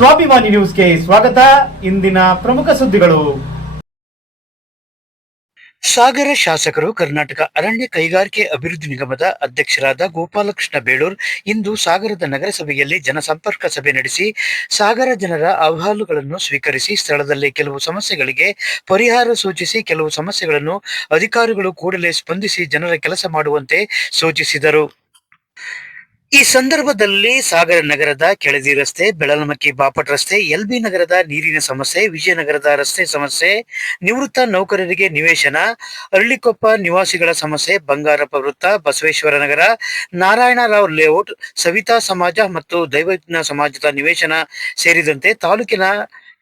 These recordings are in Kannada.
ಸ್ವಾಭಿಮಾನಿ ನ್ಯೂಸ್ಗೆ ಸ್ವಾಗತ. ಇಂದಿನ ಪ್ರಮುಖ ಸುದ್ದಿಗಳು. ಸಾಗರ ಶಾಸಕರು ಕರ್ನಾಟಕ ಅರಣ್ಯ ಕೈಗಾರಿಕೆ ಅಭಿವೃದ್ಧಿ ನಿಗಮದ ಅಧ್ಯಕ್ಷರಾದ ಗೋಪಾಲಕೃಷ್ಣ ಬೇಳೂರ್ ಇಂದು ಸಾಗರದ ನಗರಸಭೆಯಲ್ಲಿ ಜನಸಂಪರ್ಕ ಸಭೆ ನಡೆಸಿ, ಸಾಗರ ಜನರ ಅಹವಾಲುಗಳನ್ನು ಸ್ವೀಕರಿಸಿ, ಸ್ಥಳದಲ್ಲಿ ಕೆಲವು ಸಮಸ್ಯೆಗಳಿಗೆ ಪರಿಹಾರ ಸೂಚಿಸಿ, ಕೆಲವು ಸಮಸ್ಯೆಗಳನ್ನು ಅಧಿಕಾರಿಗಳು ಕೂಡಲೇ ಸ್ಪಂದಿಸಿ ಜನರ ಕೆಲಸ ಮಾಡುವಂತೆ ಸೂಚಿಸಿದರು. ಈ ಸಂದರ್ಭದಲ್ಲಿ ಸಾಗರ ನಗರದ ಕೆಳದಿ ರಸ್ತೆ, ಬೆಳಲಮಕ್ಕಿ ಬಾಪಟ್ ರಸ್ತೆ ಎಲ್ಬಿ ನಗರದ ನೀರಿನ ಸಮಸ್ಯೆ, ವಿಜಯನಗರದ ರಸ್ತೆ ಸಮಸ್ಯೆ, ನಿವೃತ್ತ ನೌಕರರಿಗೆ ನಿವೇಶನ, ಅರಳಿಕೊಪ್ಪ ನಿವಾಸಿಗಳ ಸಮಸ್ಯೆ, ಬಂಗಾರಪ್ಪ ವೃತ್ತ, ಬಸವೇಶ್ವರ ನಗರ ನಾರಾಯಣರಾವ್ ಲೇಔಟ್, ಸವಿತಾ ಸಮಾಜ ಮತ್ತು ದೈವಜ್ಞ ಸಮಾಜದ ನಿವೇಶನ ಸೇರಿದಂತೆ ತಾಲೂಕಿನ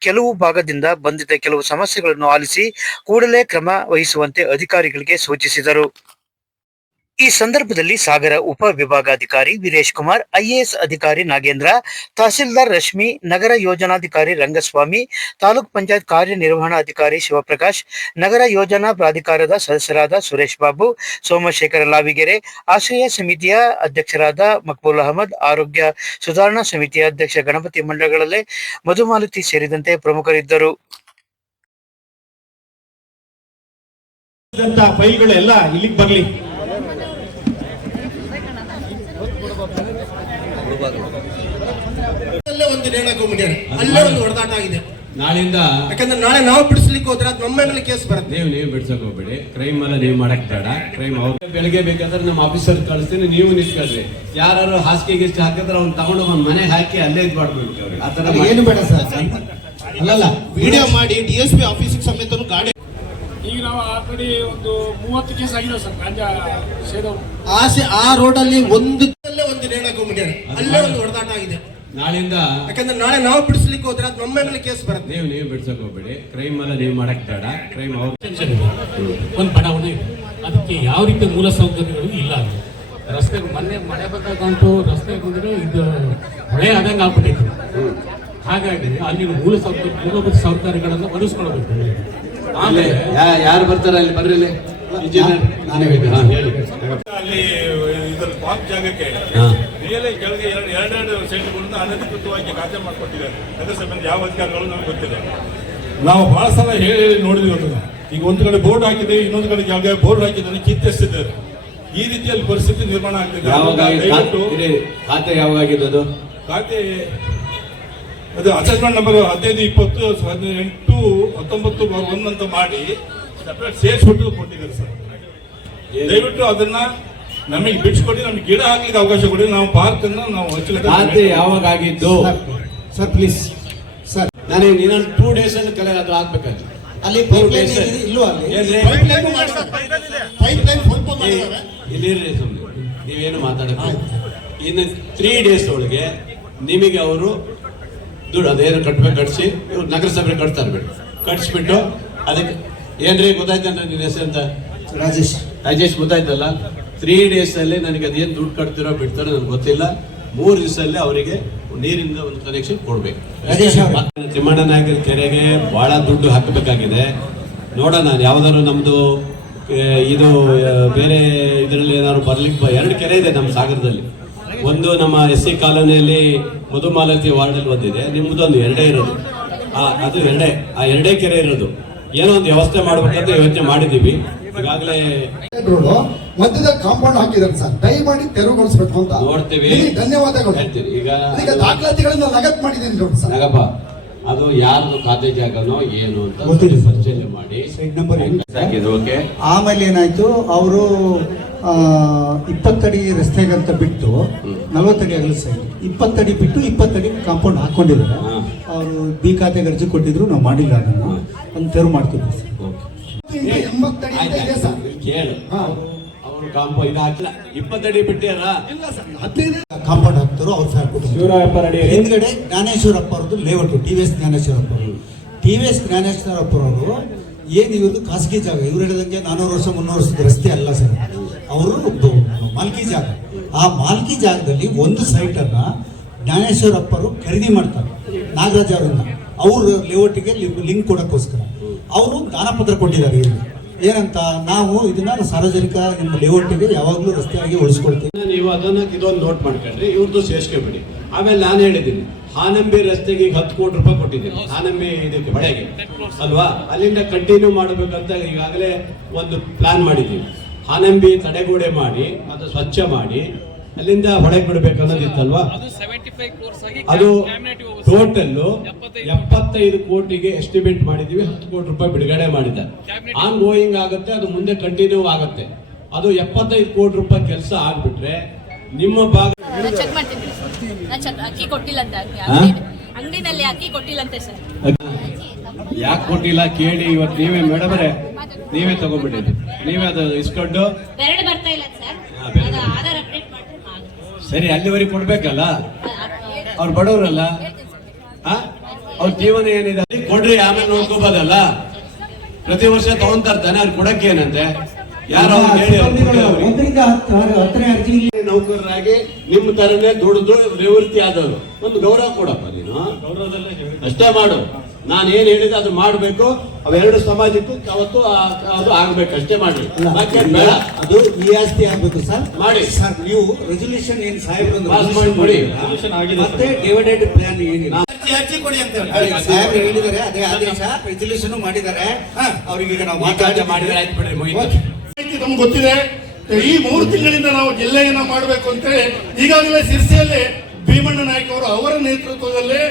ಕೆಲವು ಭಾಗದಿಂದ ಬಂದಿದ್ದ ಕೆಲವು ಸಮಸ್ಯೆಗಳನ್ನು ಆಲಿಸಿ ಕೂಡಲೇ ಕ್ರಮ ವಹಿಸುವಂತೆ ಅಧಿಕಾರಿಗಳಿಗೆ ಸೂಚಿಸಿದರು. ಈ ಸಂದರ್ಭದಲ್ಲಿ ಸಾಗರ ಉಪ ವಿಭಾಗಾಧಿಕಾರಿ ವೀರೇಶ್ ಕುಮಾರ್, ಐಎಎಸ್ ಅಧಿಕಾರಿ ನಾಗೇಂದ್ರ, ತಹಸೀಲ್ದಾರ್ ರಶ್ಮಿ, ನಗರ ಯೋಜನಾಧಿಕಾರಿ ರಂಗಸ್ವಾಮಿ, ತಾಲೂಕ್ ಪಂಚಾಯತ್ ಕಾರ್ಯನಿರ್ವಹಣಾಧಿಕಾರಿ ಶಿವಪ್ರಕಾಶ್, ನಗರ ಯೋಜನಾ ಪ್ರಾಧಿಕಾರದ ಸದಸ್ಯರಾದ ಸುರೇಶ್ ಬಾಬು, ಸೋಮಶೇಖರ ಲಾವಿಗೆರೆ, ಆಶ್ರಯ ಸಮಿತಿಯ ಅಧ್ಯಕ್ಷರಾದ ಮಕ್ಬೂಲ್ ಅಹಮದ್, ಆರೋಗ್ಯ ಸುಧಾರಣಾ ಸಮಿತಿಯ ಅಧ್ಯಕ್ಷ ಗಣಪತಿ ಮಂಡಳಗಳಲ್ಲೇ ಮಧುಮಾಲತಿ ಸೇರಿದಂತೆ ಪ್ರಮುಖರಿದ್ದರು. ಫೈಲ್ಗಳೆಲ್ಲ ಇಲ್ಲಿಗೆ ಬರ್ಲಿ. ಅಲ್ಲೇ ಹೇಳಕ್ ನೇಣಾಕೊಂಡ್ಬಿಟ್ಟಿದ್ದಾರೆ ಅಲ್ಲೇ ಒಂದು ಹೊಡೆದಾಟ ಆಗಿದೆ. ನಾಳಿಂದ ಯಾಕಂದ್ರೆ ನಾಳೆ ನಾವು ಬಿಡಿಸ್ಲಿಕ್ಕೆ ಹೋದ್ರೆ ಅದು ನಮ್ಮ ಮೇಲೆ ಕೇಸ್ ಬರುತ್ತೆ. ನೀವು ನೀವು ಬಿಡ್ಸಕ್ ಹೋಗ್ಬೇಡಿ. ಕ್ರೈಮ್ ಎಲ್ಲ ನೀವು ಮಾಡಕ್ ಬೇಡ. ಕ್ರೈಮ್ ಅವ್ರಿಗೆ ಬೆಳಗ್ಗೆ ಬೇಕಾದ್ರೆ ನಮ್ಮ ಆಫೀಸರ್ ಕಳಿಸ್ತೀನಿ ನೀವು ನಿಂತ್ಕೊಳ್ರಿ. ಯಾರು ಹಾಸಿಗೆ ಗಿಸ್ಟ್ ಹಾಕಿದ್ರೆ ಅವ್ನು ತಗೊಂಡು ಒಂದು ಮನೆ ಹಾಕಿ ಅಲ್ಲೇ ಇದು ಮಾಡ್ಬೇಕು ಅವ್ರಿಗೆ ಆ ಥರ ಏನು ಬೇಡ ಸರ್. ಅಲ್ಲಲ್ಲ ವಿಡಿಯೋ ಮಾಡಿ ಡಿ ಎಸ್ ಪಿ ಆಫೀಸಿಗೆ ಸಮೇತ ಗಾಡಿ ಈಗ ನಾವು ಆ ಕಡೆ ಒಂದು ಮೂವತ್ತು ಕೇಸ್ ಆಗಿದೆ ಸರ್ ಗಾಂಜಾ ಆಸೆ ಆ ರೋಡಲ್ಲಿ ಒಂದು ಅಲ್ಲೇ ಒಂದು ನೇಣಾಕೊಂಡ್ಬಿಟ್ಟಿದ್ದಾರೆ ಅಲ್ಲೇ ಒಂದು ಹೊಡೆದಾಟ ನಾಳಿಂದ ಯಾಕಂದ್ರೆ ನಾಳೆ ನಾವು ಬಿಡಿಸ್ಲಿಕ್ಕೆ ಹೋದ್ರೆ ಅದು ನಮ್ಮ ಮೇಲೆ ಕೇಸ್ ಬರುತ್ತೆ. ನೀವು ನೀವು ಬಿಡ್ಸಕ್ ಹೋಗ್ಬೇಡಿ. ಕ್ರೈಮ್ ಎಲ್ಲ ನೀವು ಮಾಡಕ್ ಬೇಡ. ಕ್ರೈಮ್ ಅವ್ರ ಟೆನ್ಷನ್ ಇದೆ ಒಂದು ಬಡಾವಣೆ ಇದೆ ಅದಕ್ಕೆ ಯಾವ ರೀತಿ ಮೂಲ ಸೌಕರ್ಯಗಳು ಇಲ್ಲ ಅಲ್ಲಿ ರಸ್ತೆ ಮೊನ್ನೆ ಮಳೆ ಬಂದಾಗಂತೂ ರಸ್ತೆ ಬಂದ್ರೆ ಇದು ಹೊಳೆ ಆದಂಗೆ ಆಗ್ಬಿಟ್ಟಿದೆ ಹಾಗಾಗಿ ಅಲ್ಲಿ ಮೂಲ ಸೌಕರ್ಯ ಮೂಲಭೂತ ಸೌಕರ್ಯಗಳನ್ನು ಒದಗಿಸ್ಕೊಳ್ಬೇಕು. ಆಮೇಲೆ ಯಾರು ಬರ್ತಾರ ಅಲ್ಲಿ? ಬರ್ರಿ ಇಂಜಿನಿಯರ್ ನಾನೇ ಹೇಳಿ. ಅಲ್ಲಿ ಇದ್ರ ಪಾಕ್ ಜಾಗಕ್ಕೆ ಹಾ. ಮೇಲೆ ಕೆಳಗೆ ಎರಡು ಎರಡೆರಡು ಸೈಟ್ಗಳನ್ನ ಅನಧಿಕೃತವಾಗಿ ಖಾತೆ ಮಾಡಿಕೊಟ್ಟಿದ್ದಾರೆ ನಗರಸಭೆಯಿಂದ ಯಾವ ಅಧಿಕಾರಿಗಳು ನಮ್ಗೆ ಗೊತ್ತಿಲ್ಲ. ನಾವು ಬಹಳ ಸಲ ಹೇಳಿ ಹೇಳಿ ನೋಡಿದ್ವಿ ಅದನ್ನು. ಈಗ ಒಂದು ಕಡೆ ಬೋರ್ಡ್ ಹಾಕಿದೆ ಇನ್ನೊಂದು ಕಡೆ ಜಾಗ ಬೋರ್ಡ್ ಹಾಕಿದ್ದಾನೆ ಕಿತ್ತೆಸ್ತಿದ್ದಾರೆ ಈ ರೀತಿಯಲ್ಲಿ ಪರಿಸ್ಥಿತಿ ನಿರ್ಮಾಣ ಆಗ್ತಿದೆ. ಖಾತೆ ಯಾವಾಗಿದೆ ಅದು? ಖಾತೆ ಅದು ಅಸೆಸ್ಮೆಂಟ್ ನಂಬರ್ ಹದಿನೈದು ಇಪ್ಪತ್ತು ಹದಿನೆಂಟು ಹತ್ತೊಂಬತ್ತು ಒಂದ್ ಅಂತ ಮಾಡಿ ಸಪ್ರೇಟ್ ಸೇರಿಸ್ಬಿಟ್ಟು ಕೊಟ್ಟಿದ್ದಾರೆ ಸರ್. ದಯವಿಟ್ಟು ಅದನ್ನ ನಮಗೆ ಬಿಡಿಸ್ಕೊಡಿ ನಮಗೆ ಗಿಡ ಹಾಕ್ಲಿಕ್ಕೆ ಅವಕಾಶ ಕೊಡಿ. ನಾವು ಪಾರ್ಕ್ ಅನ್ನ ನಾವು ಹಚ್ಚಲಿಕ್ಕೆ ಯಾವಾಗ ಆಗಿದ್ದು ಸರ್ ಪ್ಲೀಸ್ ಸರ್. ನನಗೆ ಇನ್ನೊಂದು ಟೂ ಡೇಸ್ ಅಲ್ಲಿ ಕಲೆ ಅದು ಆಗ್ಬೇಕಲ್ಲಿ ಅಲ್ಲಿ ಪೈಪ್ ಲೈನ್ ಇಲ್ಲೂ ಅಲ್ಲಿ. ಏನ್ರಿ? ಇಲ್ಲಿರ್ರಿ ಸುಮ್ಮನೆ ನೀವೇನು ಮಾತಾಡಕ್ಕೆ ಇನ್ನು ತ್ರೀ ಡೇಸ್ ಒಳಗೆ ನಿಮಗೆ ಅವರು ದುಡ್ಡು ಅದೇನು ಕಟ್ಬೇಕು ಕಟ್ಸಿ ಇವ್ರು ನಗರಸಭೆ ಕಟ್ತಾರೆ ಬಿಟ್ಟು ಕಟ್ಸ್ಬಿಟ್ಟು ಅದಕ್ಕೆ ಏನ್ರಿ ಗೊತ್ತಾಯ್ತಂದ್ರೆ ನಿನ್ನ ಹೆಸರು ಅಂತ? ರಾಜೇಶ್. ರಾಜೇಶ್ ಗೊತ್ತಾಯ್ತಲ್ಲ? ತ್ರೀ ಡೇಸ್ ಅಲ್ಲಿ ನನಗೆ ಅದೇನು ದುಡ್ಡು ಕಟ್ತಿರೋ ಬಿಡ್ತಾರೋ ನನಗೆ ಗೊತ್ತಿಲ್ಲ. ಮೂರು ದಿವಸದಲ್ಲಿ ಅವರಿಗೆ ನೀರಿಂದ ಒಂದು ಕನೆಕ್ಷನ್ ಕೊಡ್ಬೇಕು. ರಾಜೇಶ್ ಅವ್ರೆ. ತಿಮ್ಮಣ್ಣ ನಾಯಕರ ಕೆರೆಗೆ ಬಹಳ ದುಡ್ಡು ಹಾಕಬೇಕಾಗಿದೆ. ನೋಡೋಣ ಯಾವ್ದಾದ್ರು ನಮ್ದು ಆ, ಇದು ಬೇರೆ ಇದರಲ್ಲಿ ಏನಾದ್ರು ಬರ್ಲಿಕ್ಕೆ ಎರಡು ಕೆರೆ ಇದೆ ನಮ್ಮ ಸಾಗರದಲ್ಲಿ. ಒಂದು ನಮ್ಮ ಎಸ್ ಸಿ ಕಾಲೋನಿಯಲ್ಲಿ ಮಧುಮಾಲತಿ ವಾರ್ಡಲ್ಲಿ ಒಂದಿದೆ. ನಿಮ್ಮದೊಂದು ಎರಡೇ ಇರೋದು. ಆ, ಅದು ಎರಡೇ ಆ ಎರಡೇ ಕೆರೆ ಇರೋದು. ಏನೋ ಒಂದು ವ್ಯವಸ್ಥೆ ಮಾಡಬೇಕಂತ ಯೋಚನೆ ಮಾಡಿದೀವಿ ಮಧ್ಯದಲ್ಲಿ ಕಾಂಪೌಂಡ್ ಹಾಕಿದ್ರೆ ಸರ್. ದಯಮಾಡಿ ತೆರವುಗೊಳಿಸಬೇಕು ಅಂತ. ನೋಡ್ತೀವಿ. ಧನ್ಯವಾದಗಳು. ಹೇಳ್ತೀವಿ. ಈಗ ಈಗ ದಾಖಲಾತಿಗಳನ್ನ ನಗದ್ ಮಾಡಿದ್ದೀನಿ ನೋಡಿ ಸರ್. ನಾಗಪ್ಪ ಅದು ಯಾರ್ದು ಖಾತೆ ಜಾಗನೋ ಏನು ಅಂತ ಸರ್. ಮಾಡಿ. Side number okay. ಆಮೇಲೆ ಏನಾಯ್ತು ಅವರು ಇಪ್ಪತ್ತಡಿ ರಸ್ತೆಗಂತ ಬಿಟ್ಟು ನಲವತ್ತಡಿ ಅಗಲ ಸೈಡ್ ಇಪ್ಪತ್ತಡಿ ಬಿಟ್ಟು ಇಪ್ಪತ್ತಡಿ ಕಾಂಪೌಂಡ್ ಹಾಕೊಂಡಿದ್ದಾರೆ. ಅವರು ಬಿ ಖಾತೆಗೆ ಅರ್ಜಿ ಕೊಟ್ಟಿದ್ರು ನಾವು ಮಾಡಿಲ್ಲ ಅದನ್ನು. ಒಂದು ತೆರವು ಮಾಡ್ತಿದ್ವಿ ಸರ್. ಕೇಳು. ಅವರು ಕಾಂಪೌ ಇದು ಹಾಕಿಲ್ಲ. ಇಪ್ಪತ್ತಡಿ ಬಿಟ್ಟಿಯಾರ ಹದಿನೈದು ಕಾಂಪೌಂಡ್ ಹಾಕ್ತಾರೋ ಅವ್ರು ಹಿಂದ್ಗಡೆ ಜ್ಞಾನೇಶ್ವರಪ್ಪ ಅವ್ರದ್ದು layout T V S Jnaneshwarappa ಅವರು ಟಿ ವಿ ಎಸ್ ಜ್ಞಾನೇಶ್ವರಪ್ಪ ಅವರು ಏನು ಇವ್ರದ್ದು ಖಾಸಗಿ ಜಾಗ? ಇವ್ರು ಹೇಳಿದಂಗೆ ನಾನೂರು ವರ್ಷ ಮುನ್ನೂರು ವರ್ಷದ ರಸ್ತೆ ಅಲ್ಲ ಸರ್. ಅವರು ಮಾಲ್ಕಿ ಜಾಗ. ಆ ಮಾಲ್ಕಿ ಜಾಗದಲ್ಲಿ ಒಂದು ಸೈಟನ್ನು ಜ್ಞಾನೇಶ್ವರಪ್ಪರು ಖರೀದಿ ಮಾಡ್ತಾರೆ ನಾಗರಾಜ್ ಅವರಿಂದ. ಅವರು ಲೇಔಟಿಗೆ ಲಿಂಕ್ ಕೊಡೋಕ್ಕೋಸ್ಕರ. ಅವರು ದಾನಪತ್ರ ಕೊಟ್ಟಿದ್ದಾರೆ ಇಲ್ಲಿ ಏನಂತ ನಾವು ಇದನ್ನ ಸಾರ್ವಜನಿಕ ನಿಮ್ಮ ಲೇಔಟ್ಗೆ ಯಾವಾಗಲೂ ರಸ್ತೆಯಾಗಿ ಉಳಿಸ್ಕೊಳ್ತೀವಿ. ನೀವು ಅದನ್ನ ಇದೊಂದು ನೋಟ್ ಮಾಡ್ಕೊಂಡ್ರಿ ಇವ್ರದ್ದು ಸೇರಿಸ್ಕೊಬೇಡಿ ಆಮೇಲೆ ನಾನು ಹೇಳಿದ್ದೀನಿ ಹಾನಂಬಿ ರಸ್ತೆಗೆ ಈಗ ಹತ್ತು ಕೋಟಿ ರೂಪಾಯಿ ಕೊಟ್ಟಿದ್ದೀನಿ. ಹಾನಂಬಿ ಇದಕ್ಕೆ ಬಳೆಗೆ ಅಲ್ವಾ? ಅಲ್ಲಿಂದ ಕಂಟಿನ್ಯೂ ಮಾಡಬೇಕಂತ ಈಗಾಗಲೇ ಒಂದು ಪ್ಲಾನ್ ಮಾಡಿದ್ದೀವಿ. ಹಾನಂಬಿ ತಡೆಗೋಡೆ ಮಾಡಿ ಅದು ಸ್ವಚ್ಛ ಮಾಡಿ ಅಲ್ಲಿಂದ ಹೊಳೆಗೆ ಬಿಡಬೇಕನ್ನೋದಿತ್ತಲ್ವಾ? ಅದು ಟೋಟಲ್ ಎಪ್ಪತ್ತೈದು ಕೋಟಿಗೆ ಎಸ್ಟಿಮೇಟ್ ಮಾಡಿದೀವಿ ಹತ್ತು ಕೋಟಿ ರೂಪಾಯಿ ಬಿಡುಗಡೆ ಮಾಡಿದ್ದಾರೆ. ಆನ್ ಗೋಯಿಂಗ್ ಆಗುತ್ತೆ ಅದು ಮುಂದೆ ಕಂಟಿನ್ಯೂ ಆಗುತ್ತೆ. ಅದು ಎಪ್ಪತ್ತೈದು ಕೋಟಿ ರೂಪಾಯಿ ಕೆಲಸ ಆಗ್ಬಿಟ್ರೆ ನಿಮ್ಮ ಭಾಗ ಅಕ್ಕಿ ಕೊಟ್ಟಿಲ್ಲ ಅಂತ ಅಂಗಡಿ- ಅಂಗಡಿನಲ್ಲಿ ಅಕ್ಕಿ ಕೊಟ್ಟಿಲ್ಲಂತೆ ಸರ್. ಯಾಕೆ ಕೊಟ್ಟಿಲ್ಲ ಕೇಳಿ ಇವತ್ತು ನೀವೇ ಮೇಡಮರೇ? ನೀವೇ ತಗೊಂಡ್ಬಿಟ್ಟಿದ್ರಿ ನೀವೇ ಅದು ಇಸ್ಕೊಂಡು ಸರ್. ಅಲ್ಲಿವರೆಗೆ ಕೊಡ್ಬೇಕಲ್ಲ? ಅವ್ರು ಬಡವರಲ್ಲ? ಅವ್ರ ಜೀವನ ಏನಿದೆ ಅಲ್ಲಿ? ಕೊಡ್ರಿ ಆಮೇಲೆ ನೋಡ್ಕೋಬೋದಲ್ಲ? ಪ್ರತಿ ವರ್ಷ ತಗೊಂತಾರೆ ಇರ್ತಾನೆ ಅವ್ರು ಕೊಡಕ್ಕೆ ಏನಂತೆ? ಯಾರೋ ನೌಕರರಾಗಿ ನಿಮ್ಮ ತರನೇ ದುಡಿದು ನಿವೃತ್ತಿ ಆದವರು. ಒಂದು ಗೌರವ ಕೊಡಪ್ಪ ನೀನು. ಅಷ್ಟೇ ಮಾಡು. ನಾನು ಏನ್ ಹೇಳಿದೆ ಅದು ಮಾಡಬೇಕು. ಅವೆರಡು ಸಮಾಜಕ್ಕೂ ಅವತ್ತು ಅದು ಆಗ್ಬೇಕು. ಅಷ್ಟೇ ಮಾಡ್ರಿ. ಅಲ್ಲ, ಬೇಡ. ಅದು ಈ ಆಸ್ತಿ ಆಗ್ಬೇಕು ಸರ್. ಮಾಡಿ. ಸರ್ ನೀವು ರೆಸೊಲ್ಯೂಷನ್ ಏನ್ ಸಾಹೇಬ್ರು ಮಾಡಿ. ಮತ್ತೆ ಡಿವೈಡೆಡ್ ಪ್ಲಾನ್ ಏನಿಲ್ಲ ಅರ್ಜಿ ಅರ್ಜಿ ಕೊಡಿ ಅಂತ ಸಾಹೇಬ್ರು ಹೇಳಿದ್ದಾರೆ ಅದೇ ಆದೇಶ ರೆಸೊಲ್ಯೂಷನ್ ಮಾಡಿದ್ದಾರೆ. ಅವ್ರಿಗೆ ಈಗ ನಾವು ಮಾತಾಡಿ ಮಾಡಿದ್ರೆ ಆಯ್ತು ಬಿಡ್ರಿ ಮುಗೀತು. ನಮ್ಗೆ ಗೊತ್ತಿದೆ ಈ ಮೂರು ತಿಂಗಳಿಂದ ನಾವು ಜಿಲ್ಲೆಯನ್ನ ಮಾಡಬೇಕು ಅಂತ ಈಗಾಗಲೇ ಸಿರ್ಸಿಯಲ್ಲಿ ಭೀಮಣ್ಣ ನಾಯ್ಕ ಅವರು ಅವರ ನೇತೃತ್ವದಲ್ಲಿ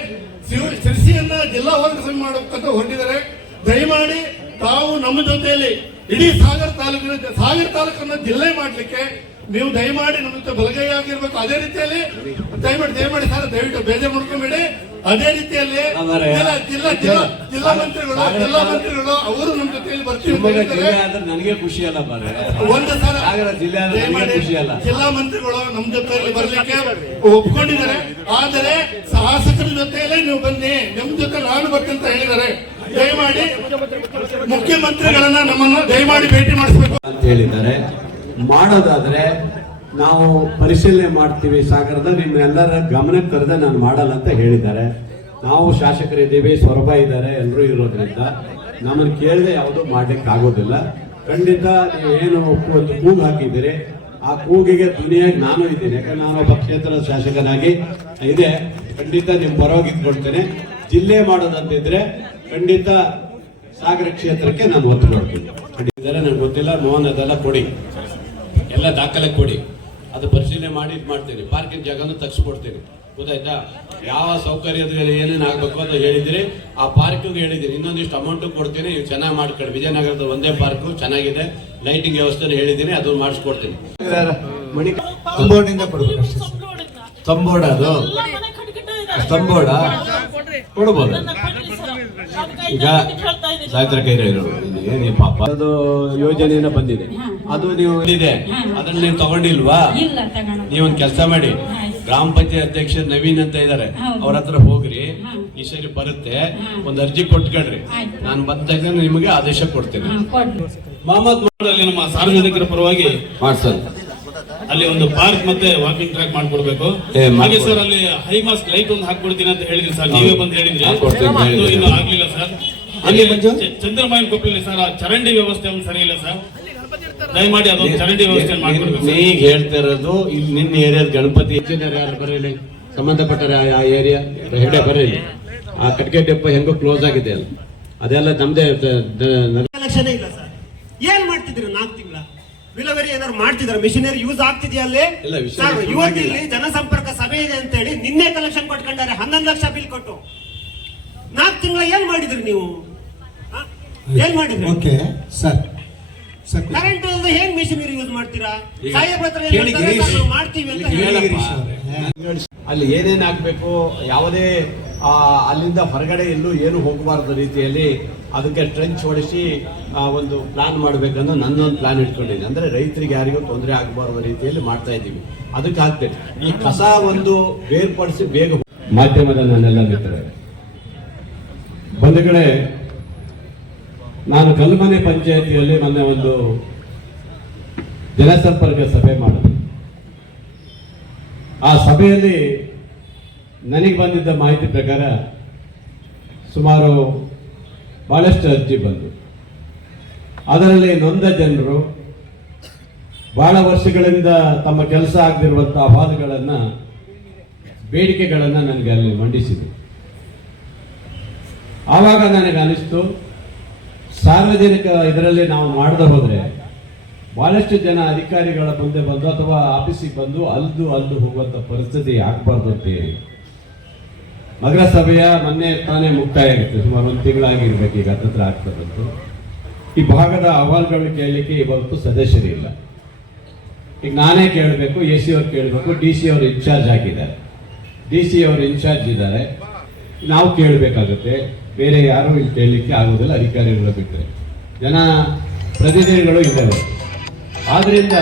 ಸಿರ್- ಸಿರ್ಸಿಯನ್ನ ಜಿಲ್ಲಾ ಹೋರಾಟ ಸಮಿತಿ ಮಾಡಬೇಕಂತ ಹೊರಟಿದ್ದಾರೆ. ದಯಮಾಡಿ ತಾವು ನಮ್ಮ ಜೊತೆಯಲ್ಲಿ ಇಡೀ ಸಾಗರ ತಾಲೂಕಿನ ಸಾಗರ ತಾಲೂಕನ್ನ ಜಿಲ್ಲೆ ಮಾಡ್ಲಿಕ್ಕೆ ನೀವು ದಯಮಾಡಿ ನಮ್ಮ ಜೊತೆ ಬಲಗೈ ಆಗಿರ್ಬೇಕು. ಅದೇ ರೀತಿಯಲ್ಲಿ ದಯಮಾಡಿ ದಯಮಾಡಿ ಸರ್ ದಯವಿಟ್ಟು ಬೇಜಾರು ಮಾಡ್ಕೊಂಬೇಡಿ. ಅದೇ ರೀತಿಯಲ್ಲಿ ಅವರೇ. ಜಿಲ್ಲಾ ಜಿಲ್ಲಾ ಜಿಲ್ಲಾ ಮಂತ್ರಿಗಳು ಜಿಲ್ಲಾ ಮಂತ್ರಿಗಳು ಅವರು ನಮ್ಮ ಜೊತೆಯಲ್ಲಿ ಆದ್ರೆ ನನಗೆ ಖುಷಿ ಅಲ್ಲ ಒಂದು ಸಲ ಜಿಲ್ಲೆ ಮಂತ್ರಿಗಳು ನಮ್ಮ ಜೊತೆಯಲ್ಲಿ ಬರ್ಲಿಕ್ಕೆ ಒಪ್ಕೊಂಡಿದ್ದಾರೆ. ಆದರೆ ಶಾಸಕರ ಜೊತೆಯಲ್ಲೇ ನೀವು ಬನ್ನಿ. ನಿಮ್ ಜೊತೆ ನಾನು ಬರ್ತೀನಿ ಅಂತ ಹೇಳಿದ್ದಾರೆ. ದಯಮಾಡಿ ಮುಖ್ಯಮಂತ್ರಿಗಳನ್ನ ನಮ್ಮನ್ನು ದಯಮಾಡಿ ಭೇಟಿ ಮಾಡಿಸ್ಬೇಕು. ಅಂತ ಹೇಳಿದ್ದಾರೆ. ಮಾಡೋದಾದ್ರೆ ನಾವು ಪರಿಶೀಲನೆ ಮಾಡ್ತೀವಿ ಸಾಗರದ ನಿಮ್ಮೆಲ್ಲರ ಗಮನಕ್ಕೆ ತರದೆ ನಾನು ಮಾಡಲ್ಲ ಅಂತ ಹೇಳಿದ್ದಾರೆ. ನಾವು ಶಾಸಕರಿದ್ದೀವಿ ಸೊರಬ ಇದ್ದಾರೆ ಎಲ್ಲರೂ ಇರೋದ್ರಿಂದ ನಮ್ಮನ್ನು ಕೇಳದೆ ಯಾವುದು ಮಾಡ್ಲಿಕ್ಕೆ ಆಗೋದಿಲ್ಲ. ಖಂಡಿತ ನೀವು ಏನು ಒಂದು ಕೂಗು ಹಾಕಿದ್ದೀರಿ. ಆ ಕೂಗಿಗೆ ಧ್ವನಿಯಾಗಿ ನಾನು ಇದ್ದೀನಿ. ಯಾಕಂದ್ರೆ ನಾನು ಒಬ್ಬ ಕ್ಷೇತ್ರದ ಶಾಸಕನಾಗಿ ಇದೆ. ಖಂಡಿತ ನಿಮ್ಮ ಪರವಾಗಿ ಇದ್ಕೊಳ್ತೇನೆ ಜಿಲ್ಲೆ ಮಾಡೋದಂತಿದ್ರೆ ಖಂಡಿತ ಸಾಗರ ಕ್ಷೇತ್ರಕ್ಕೆ ನಾನು ಒತ್ತು ಕೊಡ್ತೀನಿ. ಖಂಡಿತ ನನಗೆ ಗೊತ್ತಿಲ್ಲ. ಮೋಹನ್, ಅದೆಲ್ಲ ಕೊಡಿ. ಎಲ್ಲ ದಾಖಲೆ ಕೊಡಿ. ಅದು ಪರಿಶೀಲನೆ ಮಾಡಿ ಇದು ಮಾಡ್ತೀನಿ. ಪಾರ್ಕಿಂಗ್ ಜಾಗನೂ ಕೊಡ್ತೀನಿ ಗೊತ್ತಾಯ್ತಾ? ಯಾವ ಸೌಕರ್ಯದ ಏನೇನು ಆಗ್ಬೇಕು ಅಂತ ಹೇಳಿದಿರಿ. ಆ ಪಾರ್ಕಿಂಗ್ ಹೇಳಿದ್ದೀನಿ ಇನ್ನೊಂದಿಷ್ಟು ಅಮೌಂಟ್ ಕೊಡ್ತೀನಿ. ನೀವು ಚೆನ್ನಾಗಿ ಮಾಡ್ಕೊಳ್ಳಿ. ವಿಜಯನಗರದ ಒಂದೇ ಪಾರ್ಕು ಚೆನ್ನಾಗಿದೆ. ಲೈಟಿಂಗ್ ವ್ಯವಸ್ಥೆ ಹೇಳಿದ್ದೀನಿ ಅದು ಮಾಡಿಸ್ಕೊಡ್ತೀನಿ. ತಂಬೋಡ ಅದು? ತಂಬೋಡ ಕೊಡ್ಬೋದು. ಈಗ ಸಾಯ್ತರ ಕೈರ ಏನು ಪಾಪ? ಅದು ಯೋಜನೆಯನ್ನ ಬಂದಿದೆ. ಅದು ನೀವು ಇದೆ ಅದನ್ನ ನೀವು ತಗೊಂಡಿಲ್ವಾ? ಇಲ್ಲ ತಗೋಣ ನೀವೊಂದ್ ಕೆಲಸ ಮಾಡಿ. ಗ್ರಾಮ ಪಂಚಾಯತ್ ಅಧ್ಯಕ್ಷ ನವೀನ್ ಅಂತ ಇದಾರೆ. ಅವ್ರ ಹತ್ರ ಹೋಗ್ರಿ. ಈ ಸರಿ ಬರುತ್ತೆ. ಒಂದ್ ಅರ್ಜಿ ಕೊಟ್ಕೊಳ್ರಿ. ನಾನು ಬಂದಾಗ ನಿಮಗೆ ಆದೇಶ ಕೊಡ್ತೇನೆ. ಮಹಮ್ಮದ್ ಅಲ್ಲಿ ನಮ್ಮ ಸಾರ್ವಜನಿಕರ ಪರವಾಗಿ ಮಾಡ್ಸಲ್ ಅಲ್ಲಿ ಒಂದು ಪಾರ್ಕ್ ಮತ್ತೆ ವಾಕಿಂಗ್ ಟ್ರ್ಯಾಕ್ ಮಾಡ್ಕೊಡ್ಬೇಕು. ಹಾಗೆ ಸರ್ ಅಲ್ಲಿ ಹೈ ಮಾಸ್ಕ್ ಲೈಟ್ ಒಂದು ಹಾಕ್ಬಿಡ್ತೀನಿ ಅಂತ ಹೇಳಿದ್ರಿ ಸರ್ ನೀವೇ ಬಂದು ಹೇಳಿದ್ರಿ. ಅದು ಇನ್ನೂ ಆಗ್ಲಿಲ್ಲ ಸರ್ ಅಲ್ಲಿ ಚಂದ್ರಮಾಯನ್ ಕೊಪ್ಪಲ್ಲಿ ಸರ್ ಆ ಚರಂಡಿ ವ್ಯವಸ್ಥೆ ಒಂದು ಸರಿ ಇಲ್ಲ ಸರ್ ದಯಮಾಡಿ ಅದೊಂದು ಚರಂಡಿ ವ್ಯವಸ್ಥೆ ಮಾಡ್ಕೊಡ್ಬೇಕು. ಈಗ ಹೇಳ್ತಾ ಇರೋದು ಇಲ್ಲಿ ನಿನ್ನ ಏರಿಯಾದ ಗಣಪತಿ ಇಂಜಿನಿಯರ್ ಯಾರು ಬರೀಲಿ ಸಂಬಂಧಪಟ್ಟ ಆ ಏರಿಯಾ? ಹೆಡೆ ಬರೀಲಿ ಆ ಕಟ್ಗೆ ಡೆಪ್ಪ ಹೆಂಗೋ ಕ್ಲೋಸ್ ಆಗಿದೆ ಅಲ್ಲ. ಅದೆಲ್ಲ ನಮ್ದೇ ದ- ದ- ಕಲೆಕ್ಷನ್ ಇಲ್ಲ ಸರ್ ಏನ್ ಮಾಡ್ತಿದ್ರು ನಾಲ್ಕು ತಿಂಗಳ ವಿಲವರಿ ಏನಾದ್ರು ಮಾಡ್ತಿದ್ರ ಮಿಷನರಿ ಯೂಸ್ ಆಗ್ತಿದ್ಯಾ ಅಲ್ಲಿ? ಇವತ್ತು ಇಲ್ಲಿ. ಜನಸಂಪರ್ಕ ಸಭೆ ಇದೆ ಅಂತ ಹೇಳಿ ನಿನ್ನೆ ಕಲೆಕ್ಷನ್ ಕೊಟ್ಕೊಂಡಾರೆ. ಹನ್ನೊಂದು ಲಕ್ಷ ಬಿಲ್ ಕೊಟ್ಟು. ನಾಲ್ಕು ತಿಂಗಳ ಏನ್ ಮಾಡಿದ್ರಿ ನೀವು? ಆ? ಏನ್ ಮಾಡಿದ್ರಿ? ಓಕೆ ಸರ್ ಸರ್ ಕರೆಂಟ್ ಇಲ್ಲದೆ ಹೆಂಗ್ ಮಿಷನರಿ ಯೂಸ್ ಮಾಡ್ತೀರಾ? ಸಾಹೇಬ್ ಹತ್ರ ಮಾಡ್ತೀವಿ ಅಂತ ಹೇಳಿ. ಅಲ್ಲಿ ಏನೇನ್ ಆಗ್ಬೇಕು? ಯಾವುದೇ ಅಲ್ಲಿಂದ ಹೊರಗಡೆ ಎಲ್ಲೂ ಏನು ಹೋಗಬಾರದ ರೀತಿಯಲ್ಲಿ ಅದಕ್ಕೆ ಟ್ರೆಂಚ್ ಹೊಡಿಸಿ ಒಂದು ಪ್ಲಾನ್ ಮಾಡಬೇಕನ್ನೋ ನನ್ನೊಂದು ಪ್ಲಾನ್ ಇಟ್ಕೊಂಡಿದ್ದೀನಿ. ಅಂದರೆ ರೈತರಿಗೆ ಯಾರಿಗೂ ತೊಂದರೆ ಆಗಬಾರ್ದು ರೀತಿಯಲ್ಲಿ ಮಾಡ್ತಾ ಇದ್ದೀವಿ. ಅದಕ್ಕೆ ಆಗ್ಬೇಕು ಈ ಕಸ ಒಂದು ಬೇರ್ಪಡಿಸಿ ಬೇಗ ಮಾಧ್ಯಮದ ನನ್ನೆಲ್ಲ ಮಿತ್ರರೇ ಕಡೆ ನಾನು ಕಲ್ಮನೆ ಪಂಚಾಯತಿಯಲ್ಲಿ ಮೊನ್ನೆ ಒಂದು ಜನಸಂಪರ್ಕ ಸಭೆ ಮಾಡಿದೆ. ಆ ಸಭೆಯಲ್ಲಿ ನನಗೆ ಬಂದಿದ್ದ ಮಾಹಿತಿ ಪ್ರಕಾರ ಸುಮಾರು ಬಹಳಷ್ಟು ಅರ್ಜಿ ಬಂದು. ಅದರಲ್ಲಿ ನೊಂದ ಜನರು ಬಹಳ ವರ್ಷಗಳಿಂದ ತಮ್ಮ ಕೆಲಸ ಆಗದಿರುವಂಥ ಅಹವಾಲುಗಳನ್ನು ಬೇಡಿಕೆಗಳನ್ನು ನನಗೆ ಅಲ್ಲಿ ಮಂಡಿಸಿದರು. ಆವಾಗ ನನಗೆ ಅನಿಸ್ತು, ಸಾರ್ವಜನಿಕ ಇದರಲ್ಲಿ ನಾವು ಮಾಡದೆ ಹೋದರೆ ಬಹಳಷ್ಟು ಜನ ಅಧಿಕಾರಿಗಳ ಮುಂದೆ ಬಂದು ಅಥವಾ ಆಫೀಸಿಗೆ ಬಂದು ಅಲ್ದು ಅಲ್ದು ಹೋಗುವಂತ ಪರಿಸ್ಥಿತಿ ಆಗಬಾರ್ದು ಅಂತ ಹೇಳಿ ನಗರಸಭೆಯ ಮೊನ್ನೆ ತಾನೇ ಮುಕ್ತಾಯ ಆಗುತ್ತೆ ಸುಮಾರು ಒಂದು ತಿಂಗಳಾಗಿರ್ಬೇಕು ಈಗ ಹತ್ತತ್ರ ಆಗ್ತದಂತು. ಈ ಭಾಗದ ಅಹವಾಲುಗಳನ್ನು ಕೇಳಲಿಕ್ಕೆ ಇವತ್ತು ಸದಸ್ಯರಿಲ್ಲ. ಈಗ ನಾನೇ ಕೇಳಬೇಕು, ಎ ಸಿ ಅವ್ರು ಕೇಳಬೇಕು, ಡಿ ಸಿ ಅವರು ಇನ್ಚಾರ್ಜ್ ಆಗಿದ್ದಾರೆ. ಡಿ ಸಿ ಅವರು ಇನ್ಚಾರ್ಜ್ ಇದ್ದಾರೆ. ನಾವು ಕೇಳಬೇಕಾಗುತ್ತೆ. ಬೇರೆ ಯಾರು ಇಲ್ಲಿ ಕೇಳಲಿಕ್ಕೆ ಆಗೋದಿಲ್ಲ ಅಧಿಕಾರಿಗಳು ಬಿಟ್ಟರೆ. ಜನ ಪ್ರತಿನಿಧಿಗಳು ಇದ್ದಾರೆ. ಆದ್ರಿಂದ